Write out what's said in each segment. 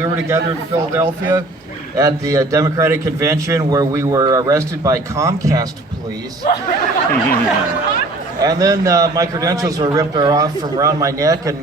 We were together in Philadelphia at the Democratic Convention where we were arrested by Comcast police. And then my credentials were ripped off from around my neck, and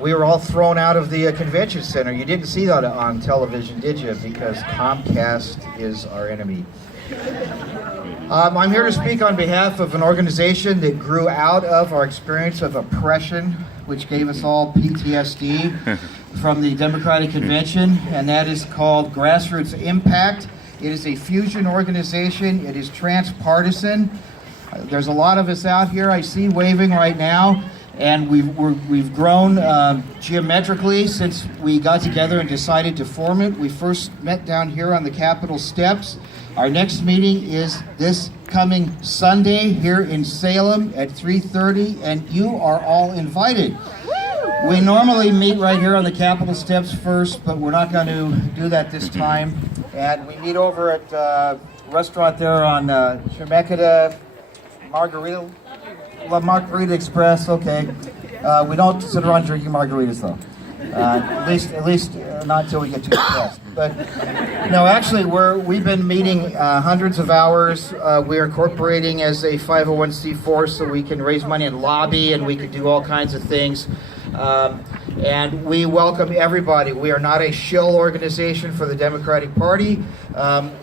we were all thrown out of the convention center. You didn't see that on television, did you? Because Comcast is our enemy. I'm here to speak on behalf of an organization that grew out of our experience of oppression, which gave us all PTSD from the Democratic Convention, and that is called Grassroots Impact. It is a fusion organization. It is transpartisan. There's a lot of us out here I see waving right now, and we've grown geometrically since we got together and decided to form it. We first met down here on the Capitol steps. Our next meeting is this coming Sunday here in Salem at 3:30, and you are all invited. We normally meet right here on the Capitol steps first, but we're not going to do that this time. And we meet over at a restaurant there on Chemeketa, Margarita Express. Okay. We don't sit around drinking margaritas though. At least not until we get too depressed. But no, actually, we've been meeting hundreds of hours. We're incorporating as a 501c4 so we can raise money and lobby, and we can do all kinds of things. And we welcome everybody. We are not a shill organization for the Democratic Party.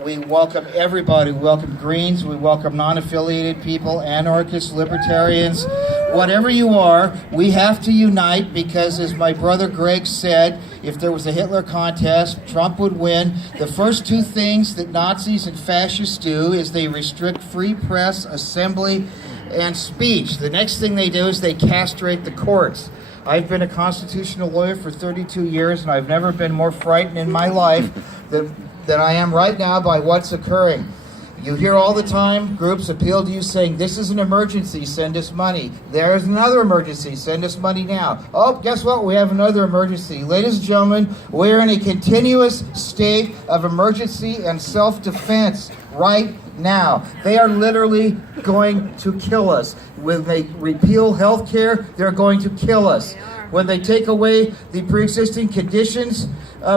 We welcome everybody. We welcome Greens. We welcome non-affiliated people, anarchists, libertarians. Whatever you are, we have to unite because, as my brother Greg said, if there was a Hitler contest, Trump would win. The first two things that Nazis and fascists do is they restrict free press, assembly, and speech. The next thing they do is they castrate the courts. I've been a constitutional lawyer for 32 years, and I've never been more frightened in my life than I am right now by what's occurring. You hear all the time groups appeal to you saying, this is an emergency, send us money. There's another emergency, send us money now. Oh, guess what? We have another emergency. Ladies and gentlemen, we're in a continuous state of emergency and self-defense right now. They are literally going to kill us. When they repeal health care, they're going to kill us. When they take away the pre-existing conditions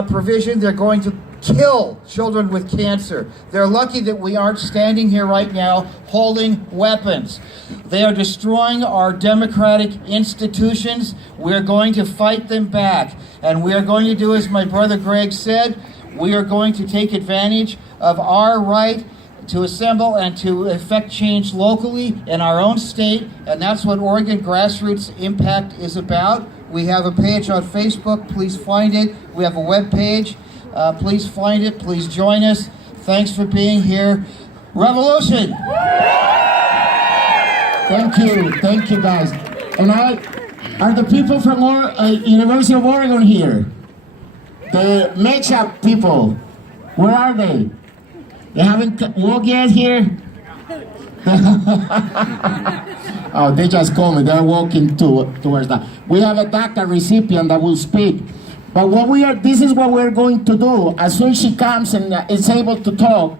provision, they're going to kill children with cancer. They're lucky that we aren't standing here right now holding weapons. They are destroying our democratic institutions. We're going to fight them back. And we are going to do as my brother Greg said, we are going to take advantage of our right to assemble and to effect change locally in our own state, and that's what Oregon Grassroots Impact is about. We have a page on Facebook, please find it. We have a web page, please find it, please join us. Thanks for being here. Revolution! Thank you guys. And are the people from University of Oregon here? The makeup people, where are they? They haven't walked yet here? Oh, they just called me. They're walking towards that. We have a DACA recipient that will speak. But this is what we're going to do. As soon as she comes and is able to talk,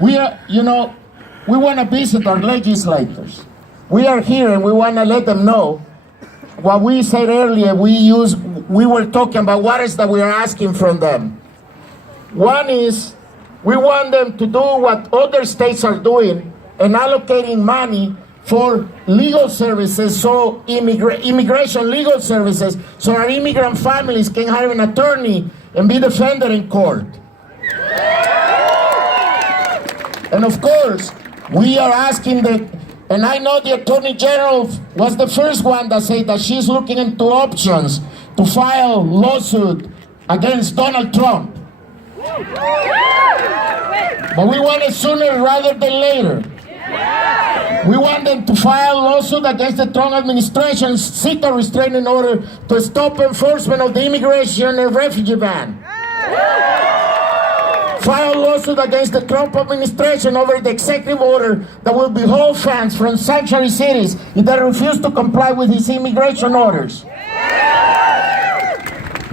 we want to visit our legislators. We are here and we want to let them know what we said earlier. We were talking about what is that we are asking from them. One is, we want them to do what other states are doing and allocating money for legal services, so immigration legal services, so our immigrant families can have an attorney and be defended in court. And of course, we are asking and I know the Attorney General was the first one that said that she's looking into options to file lawsuit against Donald Trump. But we want it sooner rather than later. We want them to file a lawsuit against the Trump administration, seek a restraining order to stop enforcement of the immigration and refugee ban. File a lawsuit against the Trump administration over the executive order that will withhold funds from sanctuary cities if they refuse to comply with his immigration orders.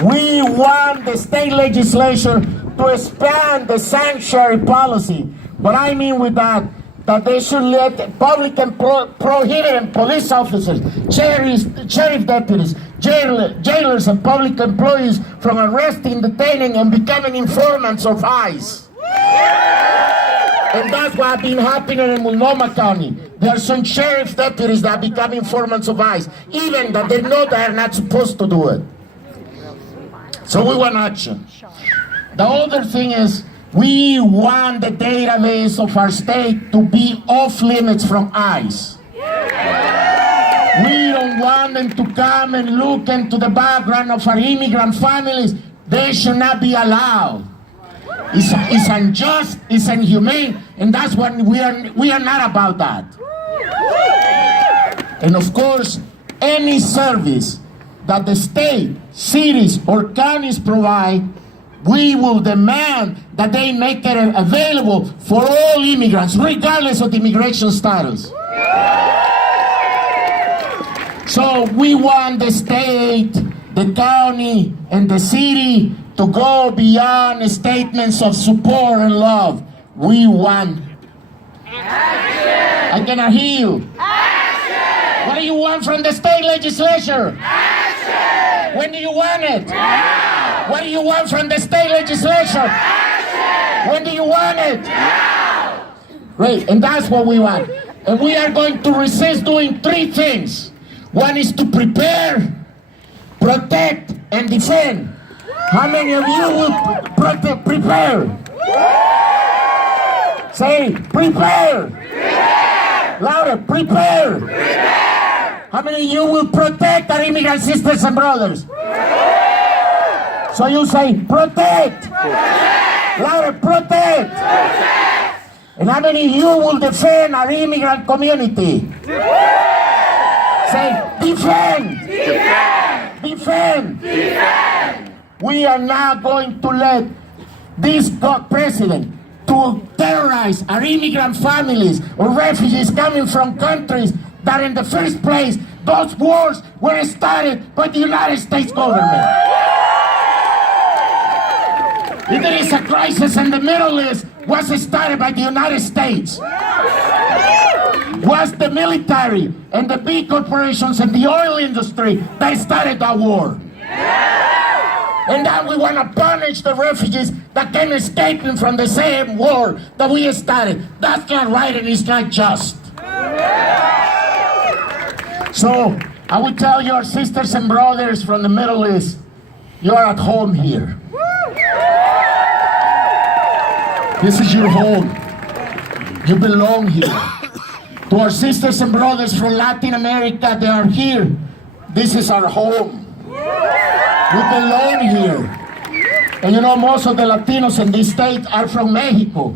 We want the state legislature to expand the sanctuary policy. What I mean with that that they should let public and prohibited police officers, sheriff deputies, jailers, and public employees from arresting, detaining, and becoming informants of ICE. And that's what been happening in Multnomah County. There are some sheriff deputies that become informants of ICE, even that they know they are not supposed to do it. So we want action. The other thing is, we want the database of our state to be off limits from ICE. We don't want them to come and look into the background of our immigrant families. They should not be allowed. It's unjust, it's inhumane, and that's what we are not about that. And of course, any service that the state, cities, or counties provide, we will demand that they make it available for all immigrants, regardless of the immigration status. So we want the state, the county, and the city to go beyond statements of support and love. We want action. I cannot hear you. Action. What do you want from the state legislature? Action. When do you want it? Now. What do you want from the state legislature? Action. When do you want it? Now. Great, and that's what we want. And we are going to resist doing three things. One is to prepare, protect, and defend. How many of you will prepare? Say, prepare. Prepare. Louder, prepare. Prepare. How many of you will protect our immigrant sisters and brothers? Prepare. So you say, protect. Protect. Louder, protect. Protect. And how many of you will defend our immigrant community? Defend. Say, defend. Defend. Defend. Defend. We are not going to let this president to terrorize our immigrant families or refugees coming from countries that in the first place, those wars were started by the United States government. If there is a crisis in the Middle East, was started by the United States. Was the military and the big corporations and the oil industry that started that war. And then we want to punish the refugees that came escaping from the same war that we started. That's not right and it's not just. So, I will tell your sisters and brothers from the Middle East, you are at home here. This is your home. You belong here. To our sisters and brothers from Latin America, they are here. This is our home. We belong here. And you know, most of the Latinos in this state are from Mexico.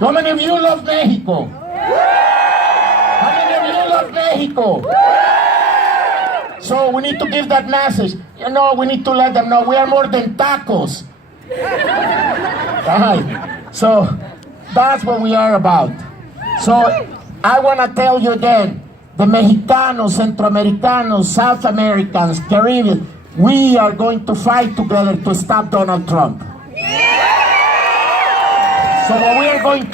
How many of you love Mexico? How many of you love Mexico? So we need to give that message. You know, we need to let them know we are more than tacos. Right. So that's what we are about. So I want to tell you again, the Mexicanos, Centroamericanos, South Americans, Caribbean, we are going to fight together to stop Donald Trump. So what we are going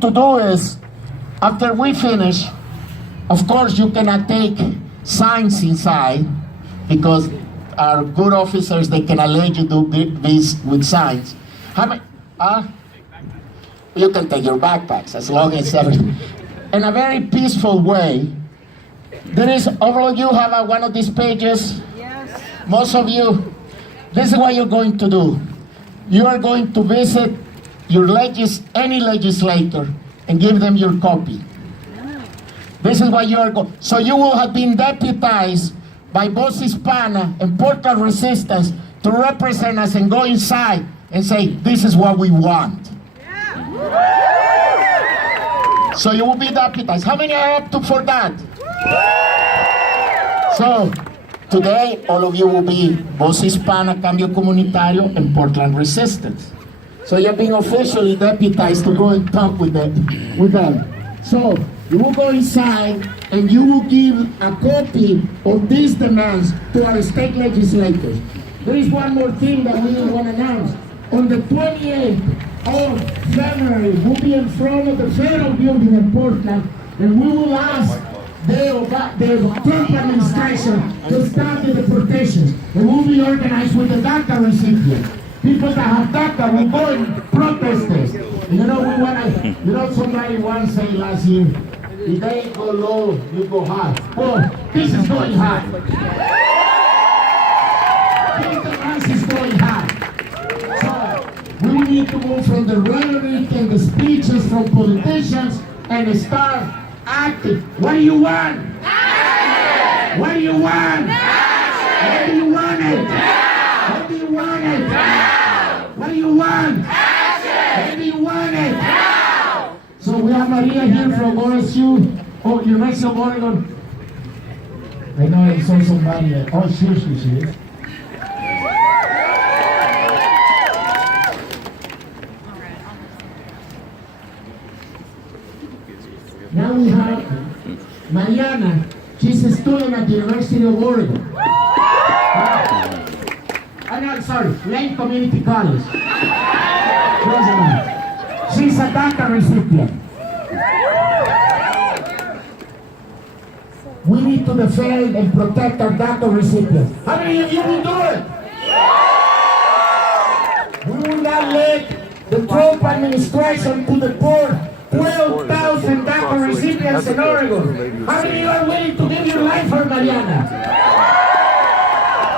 to do is, after we finish, of course you cannot take signs inside because our good officers, they cannot let you do this with signs. How many? You can take your backpacks as long as everything. In a very peaceful way. There is, all of you have one of these pages. Yes. Most of you, this is what you're going to do. You are going to visit your any legislator and give them your copy. This is what you are going. So you will have been deputized by Voz Hispana and Portland Resistance to represent us and go inside and say, this is what we want. Yeah. So you will be deputized. How many are up to for that? So, today, all of you will be Voz Hispana, Cambio Comunitario, and Portland Resistance. So you're being officially deputized to go and talk with them. So, you will go inside and you will give a copy of these demands to our state legislators. There is one more thing that we want to announce. On the 28th of February, we'll be in front of the federal building in Portland, and we will ask the Trump administration to stop the deportations. And we'll be organized with the DACA recipients. People that have DACA will go and protest this. You know, somebody once said last year, if they go low, you go high. Well, this is going high. This is going high. So, we need to move from the rhetoric and the speeches from politicians and start acting. What do you want? Action! What do you want? Action! What do you want it? Now! What do you want it? Now! What do you want? Action! What do you want it? Now! So we have Maria here from OSU, University of Oregon. I know I saw somebody. Oh, she is. Now we have Mariana. She's a student at the University of Oregon. Lane Community College. She's a DACA recipient. We need to defend and protect our DACA recipients. How many of you will do it? We will not let the Trump administration to deport 12,000 DACA recipients in Oregon. How many are willing to give your life for Mariana?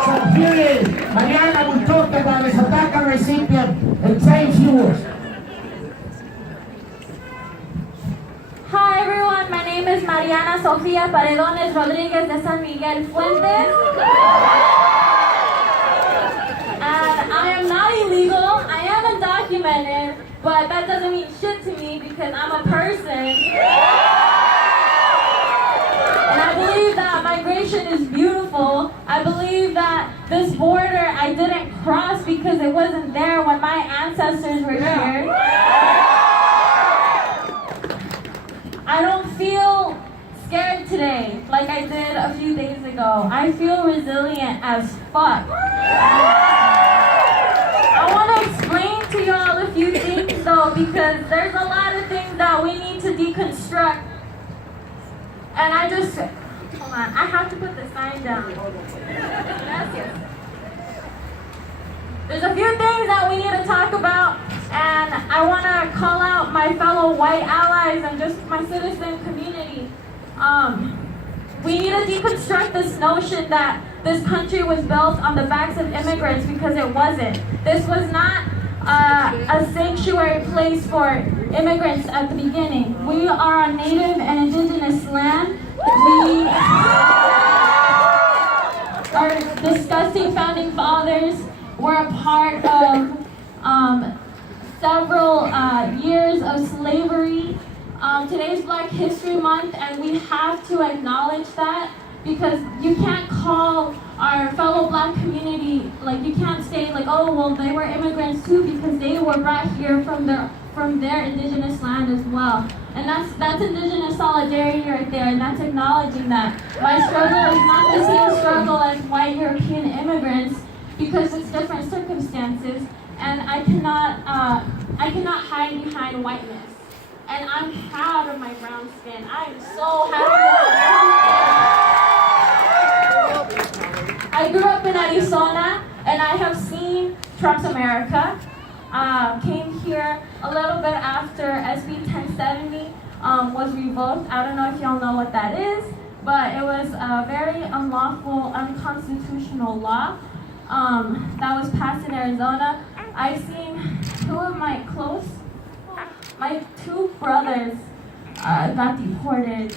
So here it is. Mariana will talk about as a DACA recipient and say a few words. Hi everyone, my name is Mariana Sofia Paredones Rodriguez de San Miguel Fuentes. And I am not illegal, I am undocumented, but that doesn't mean shit to me because I'm a person. And I believe that migration is beautiful. I believe that this border I didn't cross because it wasn't there when my ancestors were here. I don't feel scared today like I did a few days ago. I feel resilient as fuck. I want to explain to y'all a few things though because there's a lot of things that we need to deconstruct. And hold on, I have to put the sign down. Gracias. There's a few things that we need to talk about, and I want to call out my fellow white allies and just my citizen community. We need to deconstruct this notion that this country was built on the backs of immigrants because it wasn't. This was not a sanctuary place for immigrants at the beginning. We are a native and indigenous land. Our disgusting founding fathers were a part of several years of slavery. Today's Black History Month, and we have to acknowledge that because you can't call our fellow Black community, like you can't say like, oh, well, they were immigrants too because they were brought here from their indigenous land as well. And that's indigenous solidarity right there, and that's acknowledging that my struggle is not the same struggle as white European immigrants because it's different circumstances, and I cannot hide behind whiteness. And I'm proud of my brown skin. I am so happy. I grew up in Arizona, and I have seen Trump's America. Came here a little bit after SB 1070 was revoked. I don't know if y'all know what that is, but it was a very unlawful, unconstitutional law that was passed in Arizona. I've seen my two brothers got deported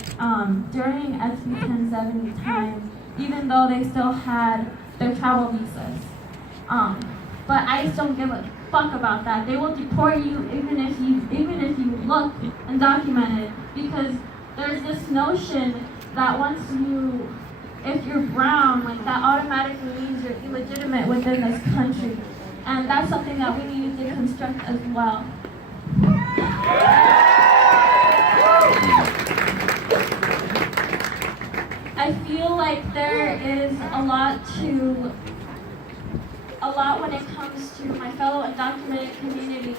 during SB 1070 time, even though they still had their travel visas. But ICE don't give a fuck about that. They will deport you even if you look undocumented, because there's this notion that if you're brown, like that automatically means you're illegitimate within this country, and that's something that we need to deconstruct as well. I feel like there is a lot when it comes to my fellow undocumented community.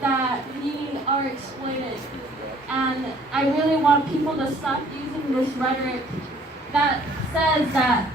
that we are exploited. And I really want people to stop using this rhetoric that says that